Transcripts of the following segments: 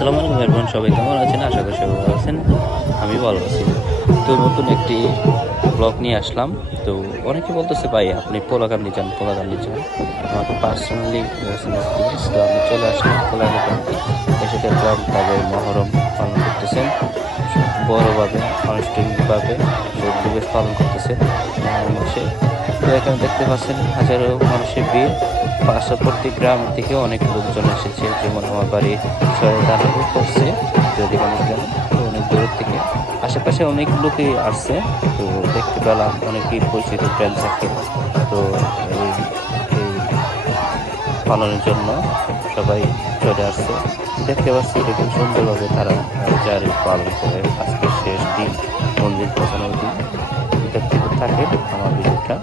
আসসালামু আলাইকুম এভরিওয়ান, সবাই কেমন আছেন? আশা করি সবাই ভালো আছেন। আমি ভালো আছি। তো নতুন একটি ব্লগ নিয়ে আসলাম। তো অনেকে বলতেছে ভাই আপনি পোলাকান্দি যান, পোলাকান্দি যান, আমাকে পার্সোনালি মেসেজ দিয়ে। তো আমি চলে আসলাম পোলাকান্দি। এসে দেখলাম তাদের মহরম পালন করতেছেন বড়োভাবে, আনুষ্ঠানিকভাবে শহীদ দিবস পালন করতেছেন মহরম মাসে। তো এখানে দেখতে পাচ্ছেন হাজারো মানুষের ভিড়। পার্শ্ববর্তী গ্রাম থেকে অনেক লোকজন এসেছে, যেমন আমার বাড়ি দাঁড়ানো করছে যদি কোনো গ্রাম, তো অনেক দূরের থেকে আশেপাশে অনেক লোকই আসছে। তো দেখতে পেলাম অনেকেই পরিচিত ফ্রেন্ড সার্কেল। তো এই এই পালনের জন্য সবাই চলে আসছে। দেখতে পাচ্ছি এটা খুব সুন্দরভাবে তারা জারি পালন করে। আজকে শেষ দিন, মন্দির পৌঁছানোর দিন। দেখতে থাকে আমার ভিডিওটা।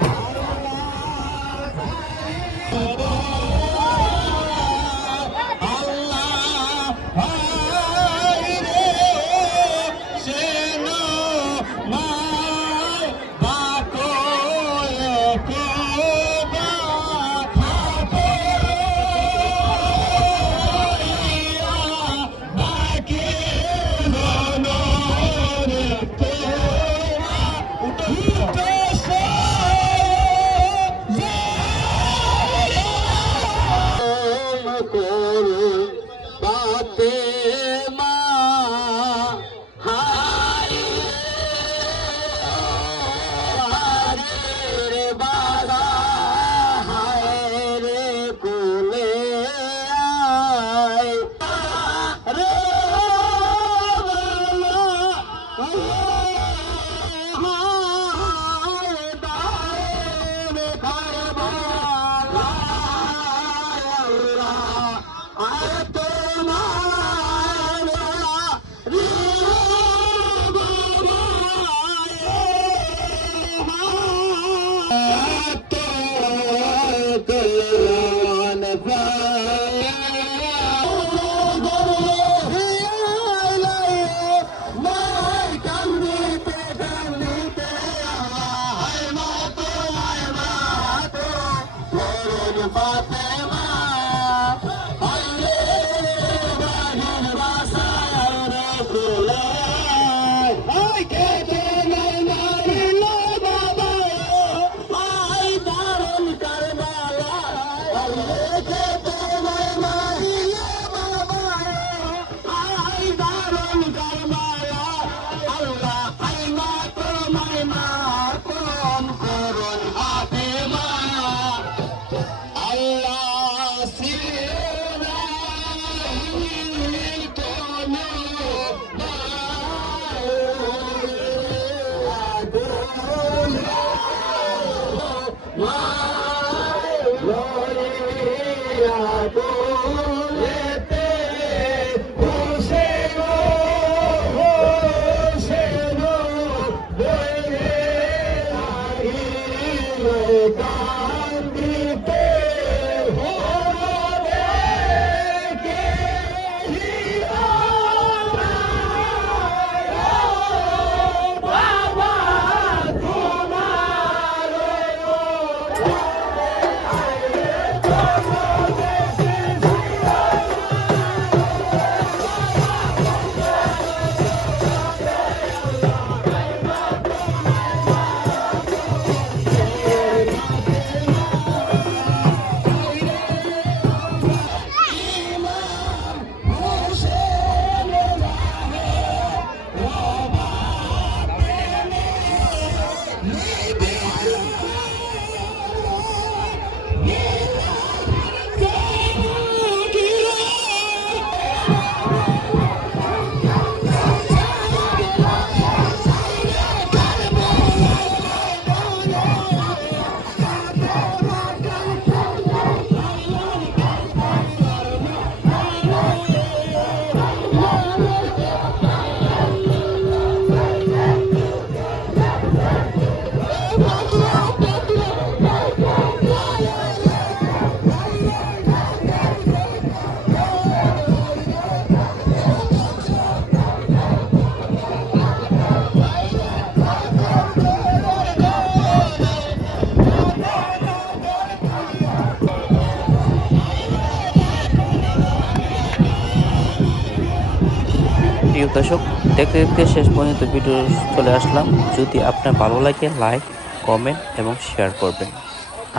প্রিয় দর্শক, দেখতে দেখতে শেষ পর্যন্ত ভিডিও চলে আসলাম। যদি আপনার ভালো লাগে লাইক, কমেন্ট এবং শেয়ার করবেন।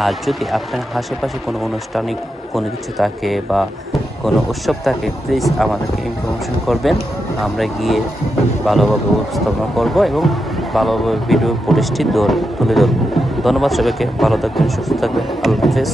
আর যদি আপনার আশেপাশে কোনো আনুষ্ঠানিক কোনো কিছু থাকে বা কোনো উৎসব থাকে, প্লিজ আমাদেরকে ইনফরমেশন করবেন। আমরা গিয়ে ভালোভাবে উপস্থাপনা করব এবং ভালোভাবে ভিডিও ফুটেজটি তুলে ধরব। ধন্যবাদ সবাইকে, ভালো থাকবেন, সুস্থ থাকবেন, আল্লাহ হাফেজ।